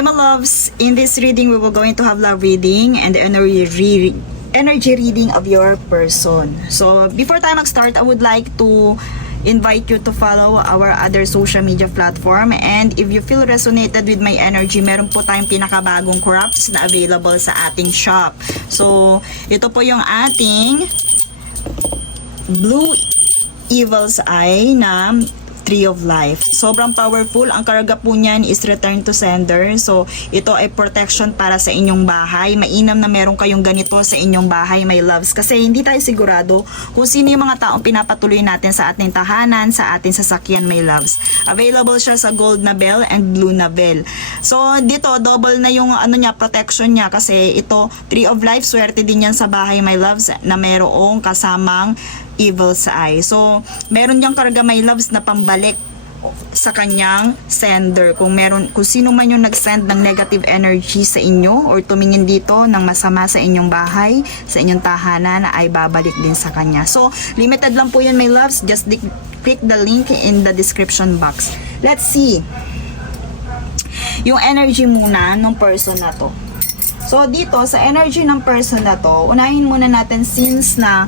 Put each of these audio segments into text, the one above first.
Hi my loves, in this reading we will going to have love reading and the energy reading of your person. So before tayo mag-start, I would like to invite you to follow our other social media platform, and if you feel resonated with my energy, meron po tayong pinakabagong crafts na available sa ating shop. So ito po yung ating Blue Evil's Eye na Tree of Life. Sobrang powerful. Ang karga po niyan is return to sender. So, ito ay protection para sa inyong bahay. Mainam na meron kayong ganito sa inyong bahay, my loves. Kasi hindi tayo sigurado kung sino yung mga taong pinapatuloy natin sa ating tahanan, sa ating sasakyan, my loves. Available siya sa gold na bell and blue na bell. So, dito, double na yung protection niya. Kasi ito, Tree of Life, swerte din yan sa bahay, my loves, na merong kasamang Evil's Eye. So, meron diyang karga, my loves, na pambalik sa kanyang sender. Kung sino man yung nag-send ng negative energy sa inyo or tumingin dito ng masama sa inyong bahay, sa inyong tahanan, ay babalik din sa kanya. So, limited lang po yun, my loves. Just click the link in the description box. Let's see yung energy muna ng person na to. So, dito, sa energy ng person na to, unahin muna natin since na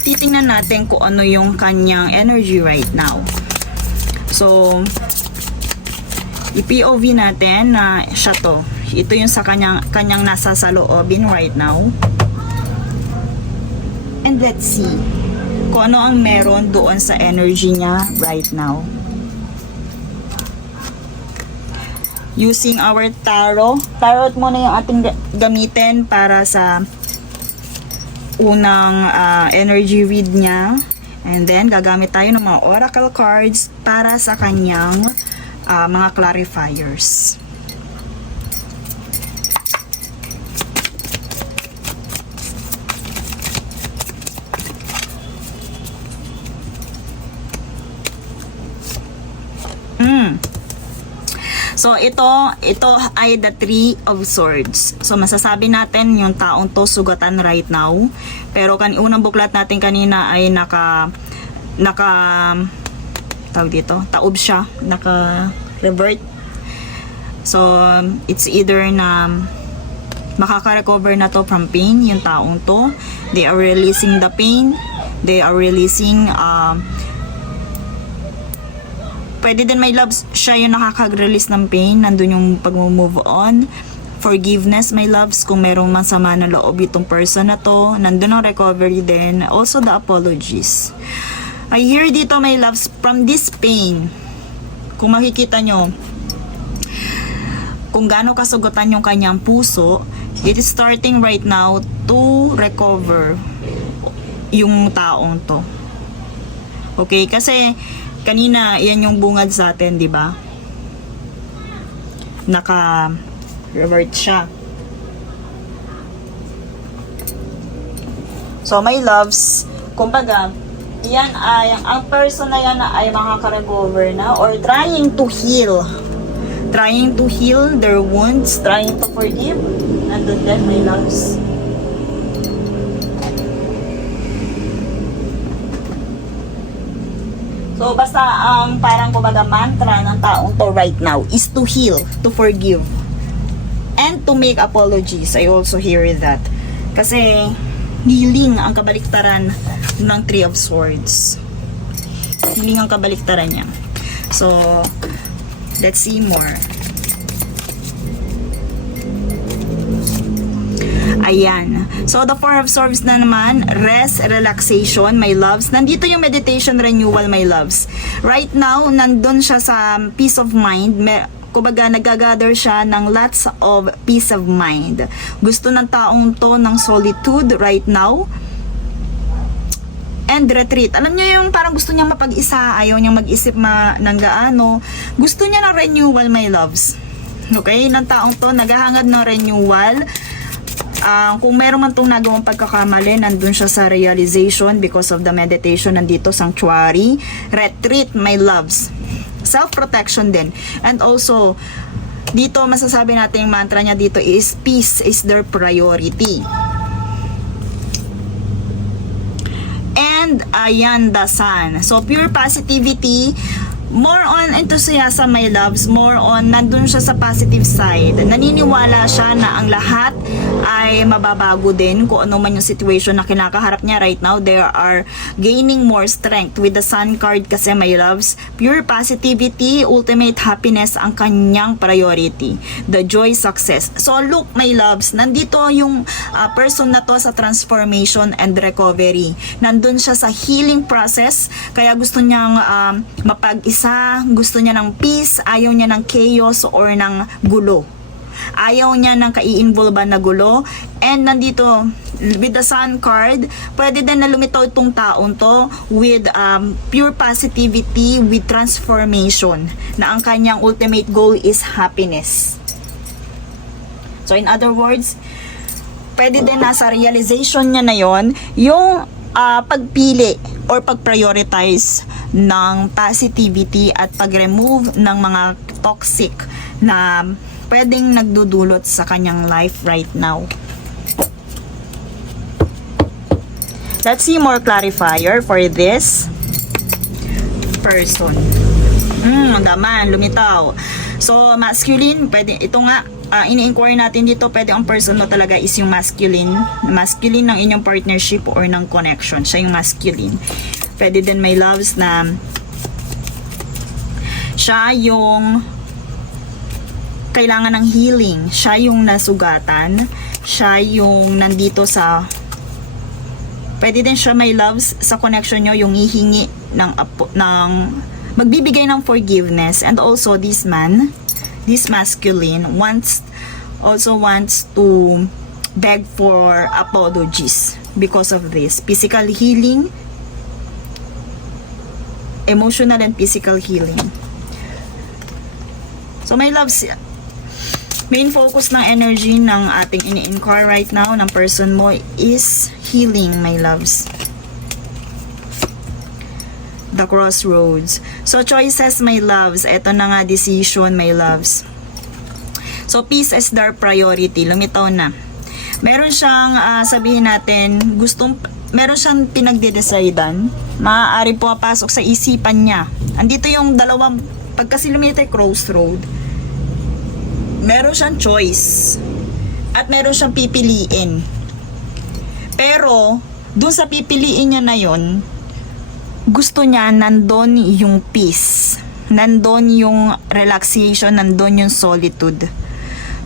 titingnan natin kung ano yung kanyang energy right now. So, i-POV natin na siya to. Ito yung sa kanyang nasa sa loobin right now. And let's see kung ano ang meron doon sa energy niya right now. Using our tarot. Tarot muna yung ating gamitin para sa unang energy read niya, and then gagamit tayo ng mga oracle cards para sa kanyang mga clarifiers. So, ito ay the Three of Swords. So, masasabi natin yung taong to sugatan right now. Pero unang buklat natin kanina ay tawag dito, taob siya, naka-revert. So, it's either na makaka-recover na to from pain, yung taong to. They are releasing the pain. They are releasing pwede din, my loves, siya yung nakaka-release ng pain. Nandun yung pag-move on. Forgiveness, my loves, kung merong masama na loob itong person na to. Nandun ang recovery din. Also, the apologies. I hear dito, my loves, from this pain, kung makikita nyo, kung gaano kasugutan yung kanyang puso, it is starting right now to recover yung taong to. Okay? Kasi, kanina, yan yung bungad sa atin, di ba? Naka-revert siya. So, my loves, kumbaga, yan ay, ang person na yan ay makaka-recover na or trying to heal. Trying to heal their wounds, trying to forgive. Nandun din, my loves. So, basta ang parang kumbaga mantra ng taong to right now is to heal, to forgive, and to make apologies. I also hear that. Kasi, healing ang kabaliktaran ng Three of Swords. Healing ang kabaliktaran niya. So, let's see more. Ayan. So, the Four of Swords na naman, rest, relaxation, my loves. Nandito yung meditation renewal, my loves. Right now, nandun siya sa peace of mind. Kumbaga, nagagather siya ng lots of peace of mind. Gusto ng taong to ng solitude right now. And retreat. Alam niyo yung parang gusto niyang mapag-isa, ayaw niyang mag-isip ng gaano. Gusto niya ng renewal, my loves. Okay? Ng taong to, naghahangad ng renewal. Kung meron man itong nagawang pagkakamali, nandun siya sa realization because of the meditation. Nandito, sanctuary, retreat, my loves. Self-protection din. And also, dito masasabi natin yung mantra niya dito is peace is their priority. And ayan, the sun. So, pure positivity, more on enthusiasm, my loves, more on nandun siya sa positive side. Naniniwala siya na ang lahat ay mababago din kung ano man yung situation na kinakaharap niya right now. They are gaining more strength with the Sun card kasi, my loves. Pure positivity, ultimate happiness ang kanyang priority. The joy, success. So look, my loves, nandito yung person na to sa transformation and recovery. Nandun siya sa healing process, kaya gusto niyang mapag-isa, gusto niya ng peace, ayaw niya ng chaos or ng gulo. Ayaw niya ng kai-involve na gulo. And nandito, with the Sun card, pwede din na lumitaw itong taong to with pure positivity, with transformation, na ang kanyang ultimate goal is happiness. So in other words, pwede din nasa realization niya na yon yung pagpili or pag-prioritize ng positivity at pag-remove ng mga toxic na pwedeng nagdudulot sa kanyang life right now. Let's see more clarifier for this person. Ang daman, lumitaw. So, masculine, pwede, ito nga, ini-inquire natin dito, pwede ang person mo talaga is yung masculine ng inyong partnership or ng connection. Siya yung masculine. Pwede din, may loves, na siya yung kailangan ng healing. Siya yung nasugatan. Siya yung nandito sa, pwede din siya, may loves, sa connection nyo, yung hihingi ng magbibigay ng forgiveness. And also this man, this masculine wants to beg for apologies because of this. Physical healing, emotional and physical healing. So my loves, main focus ng energy ng ating ini-inquire right now ng person mo is healing, my loves. The crossroads. So choices, my loves. Ito na nga, decision, my loves. So peace is their priority. Lumitaw na. Meron siyang, sabihin natin, meron siyang pinagde-decidean. Maaari pumapasok sa isipan niya. Andito yung dalawang, pagkasi lumitaw crossroad, meron siyang choice. At meron siyang pipiliin. Pero, dun sa pipiliin niya na yon, gusto niya nandun yung peace, nandun yung relaxation, nandun yung solitude.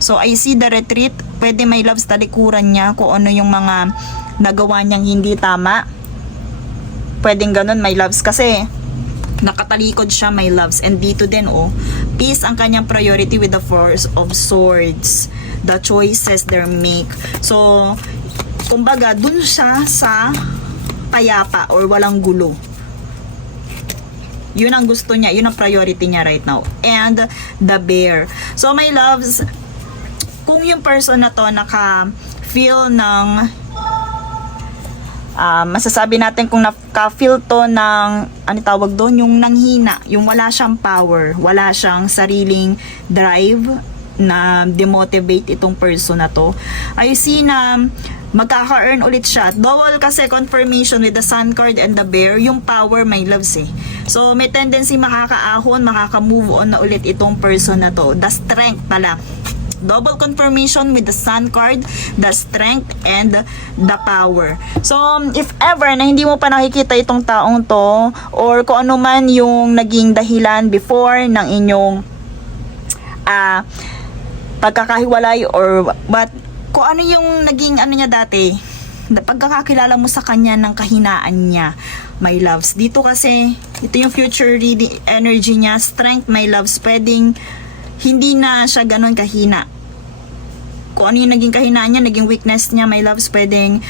So I see the retreat. Pwede, my loves, talikuran niya kung ano yung mga nagawa niyang hindi tama. Pwedeng ganun, my loves, kasi nakatalikod siya, my loves. And dito din, peace ang kanyang priority with the Four of Swords, the choices they make. So kumbaga, dun siya sa payapa or walang gulo. Yun ang gusto niya, yun ang priority niya right now. And the bear. So my loves, kung yung person na to naka-feel ng masasabi natin kung naka-feel to ng, ano tawag doon, yung nanghina, yung wala siyang power, wala siyang sariling drive na demotivate itong person na to, I see na magkaka-earn ulit siya. Double kasi confirmation with the Sun card and the bear, yung power, my loves eh. So may tendency makaka-ahon, makaka-move on na ulit itong person na to. The strength pala. Double confirmation with the Sun card, the strength and the power. So if ever na hindi mo pa nakikita itong taong to, or kung ano man yung naging dahilan before ng inyong pagkakahiwalay or what, kung ano yung naging ano niya dati, pagkakakilala mo sa kanya ng kahinaan niya, my loves. Dito kasi, ito yung future reading energy niya, strength, my loves. Pwedeng hindi na siya ganun kahina. Kung ano yung naging kahinaan niya, naging weakness niya, my loves, pwedeng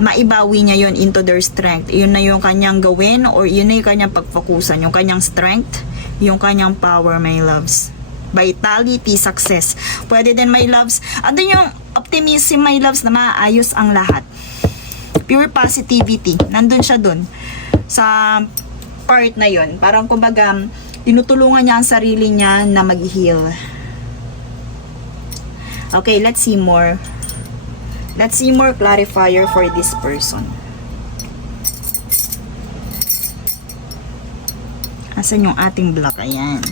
maibawi niya yon into their strength. Yun na yung kanyang gawin, or yun na yung kanyang pagfokusan, yung kanyang strength, yung kanyang power, my loves. Vitality, success. Pwede din, my loves. Andun yung optimism, my loves, na maayos ang lahat. Pure positivity. Nandun siya dun. Sa part na yun. Parang kumbaga, tinutulungan niya ang sarili niya na mag-heal. Okay, let's see more. Let's see more clarifier for this person. Asan yung ating block? Ayan.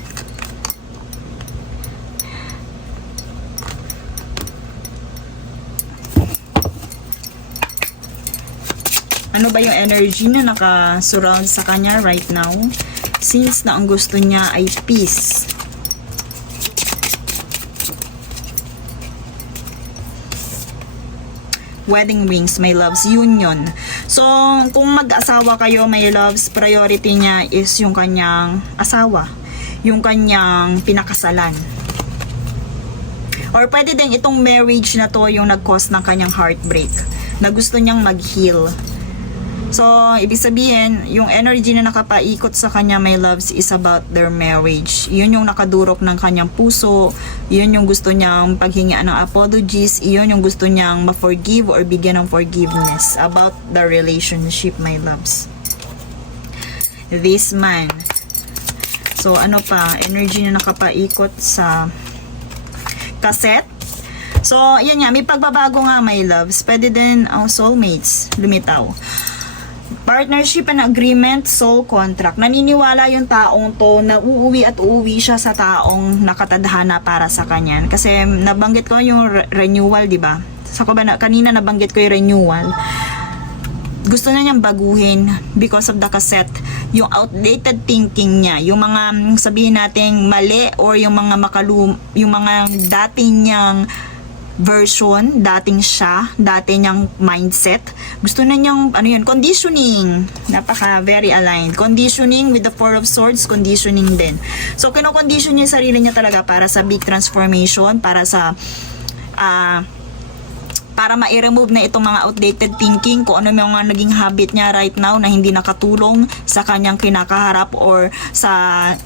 Ano ba yung energy na naka-surround sa kanya right now? Since na ang gusto niya ay peace. Wedding rings, my loves, union. So, kung mag-asawa kayo, my loves, priority niya is yung kanyang asawa. Yung kanyang pinakasalan. Or pwede din itong marriage na to yung nag-cause ng kanyang heartbreak. Na gusto niyang mag-heal. So, ibig sabihin, yung energy na nakapaikot sa kanya, my loves, is about their marriage. Yun yung nakadurok ng kanyang puso. Yun yung gusto niyang paghingian ng apologies. Yun yung gusto niyang ma-forgive or bigyan ng forgiveness about the relationship, my loves. This man. So, ano pa? Energy na nakapaikot sa cassette. So, yan nga. May pagbabago nga, my loves. Pwede din ang soulmates lumitaw. Partnership and agreement, soul contract. Naniniwala yung taong to na uuwi at uuwi siya sa taong nakatadhana para sa kanya. Kasi nabanggit ko yung renewal, di ba? Kanina nabanggit ko yung renewal. Gusto na niyang baguhin because of the cassette. Yung outdated thinking niya, yung mga sabihin nating mali or yung mga yung mga dating niyang version, dating siya, dati niyang mindset. Gusto na niyang, conditioning. Very aligned. Conditioning with the Four of Swords, conditioning din. So, kino-condition niya sarili niya talaga para sa big transformation, para sa, para ma-remove na itong mga outdated thinking, kung ano yung mga naging habit niya right now na hindi nakatulong sa kanyang kinakaharap or sa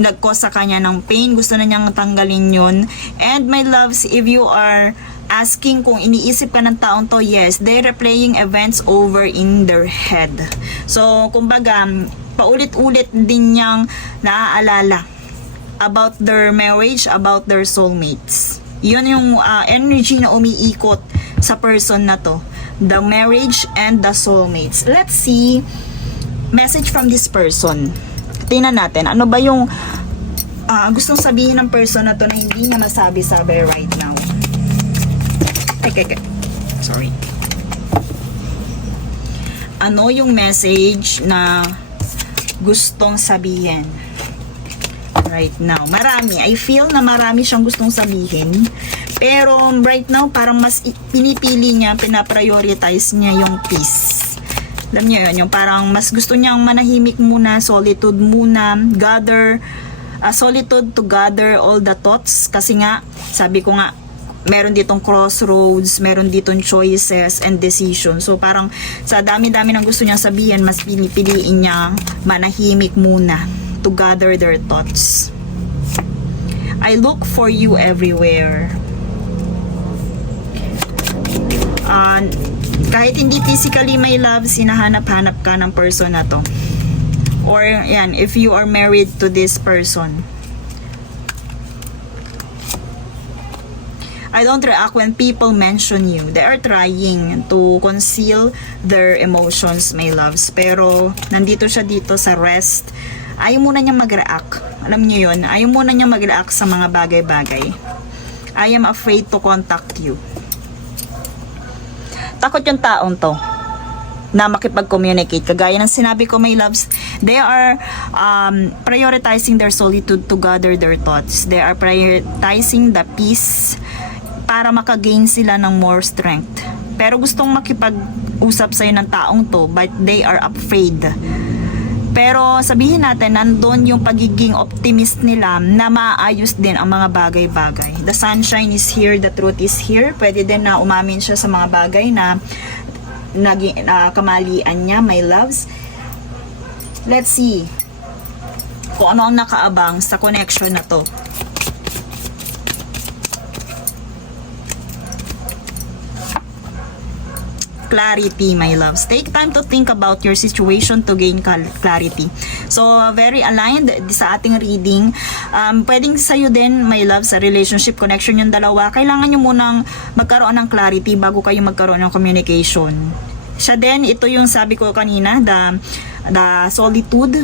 nag-cause sa kanya ng pain, gusto na niyang tanggalin yun. And my loves, if you are asking kung iniisip ka ng taong to, yes, they're replaying events over in their head. So, kumbaga, paulit-ulit din niyang naaalala about their marriage, about their soulmates. Yun yung energy na umiikot sa person na to. The marriage and the soulmates. Let's see, message from this person. Tingnan natin, ano ba yung gustong sabihin ng person na to na hindi na masabi-sabi right now. Sorry. Ano yung message na gustong sabihin right now? Marami. I feel na marami siyang gustong sabihin. Pero right now, parang mas pinipili niya, pinaprioritize niya yung peace. Alam niyo yun, yung parang mas gusto niyang manahimik muna, solitude muna, solitude to gather all the thoughts. Kasi nga, sabi ko nga, meron ditong crossroads, meron ditong choices and decisions. So parang sa dami-dami ng gusto niyang sabihin, mas pinipiliin niya manahimik muna to gather their thoughts. I look for you everywhere. Kahit hindi physically, my love, sinahanap-hanap ka ng person na to. Or, yan, if you are married to this person. I don't react when people mention you. They are trying to conceal their emotions, my loves. Pero, nandito siya dito sa rest. Ayaw muna niyang mag-react. Alam niyo yun, ayaw muna niyang mag-react sa mga bagay-bagay. I am afraid to contact you. Takot yung taong to na makipag-communicate. Kagaya ng sinabi ko, my loves, they are prioritizing their solitude to gather their thoughts. They are prioritizing the peace para makagain sila ng more strength. Pero gustong makipag-usap sa'yo ng taong to, but they are afraid. Pero sabihin natin, nandun yung pagiging optimist nila na maayos din ang mga bagay-bagay. The sunshine is here, the truth is here. Pwede din na umamin siya sa mga bagay na kamalian niya, my loves. Let's see kung ano ang nakaabang sa connection na to. Clarity, my loves. Take time to think about your situation to gain clarity. So, very aligned sa ating reading. Pwedeng sa'yo din, my loves, sa relationship connection yung dalawa. Kailangan nyo munang magkaroon ng clarity bago kayo magkaroon ng communication. Siya din, ito yung sabi ko kanina, the solitude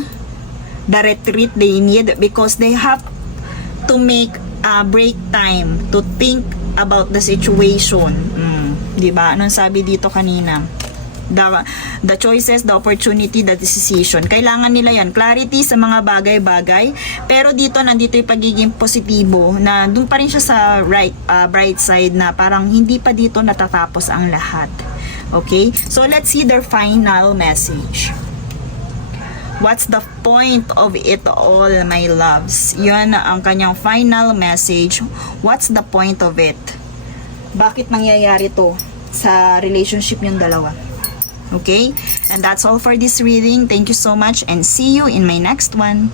the retreat they need because they have to make break time to think about the situation. Diba? Anong sabi dito kanina? The choices, the opportunity, the decision. Kailangan nila yan. Clarity sa mga bagay-bagay. Pero dito, nandito yung pagiging positibo na dun pa rin siya sa bright side na parang hindi pa dito natatapos ang lahat. Okay? So, let's see their final message. What's the point of it all, my loves? Yun ang kanyang final message. What's the point of it? Bakit nangyayari to sa relationship niyong dalawa? Okay? And that's all for this reading. Thank you so much and see you in my next one.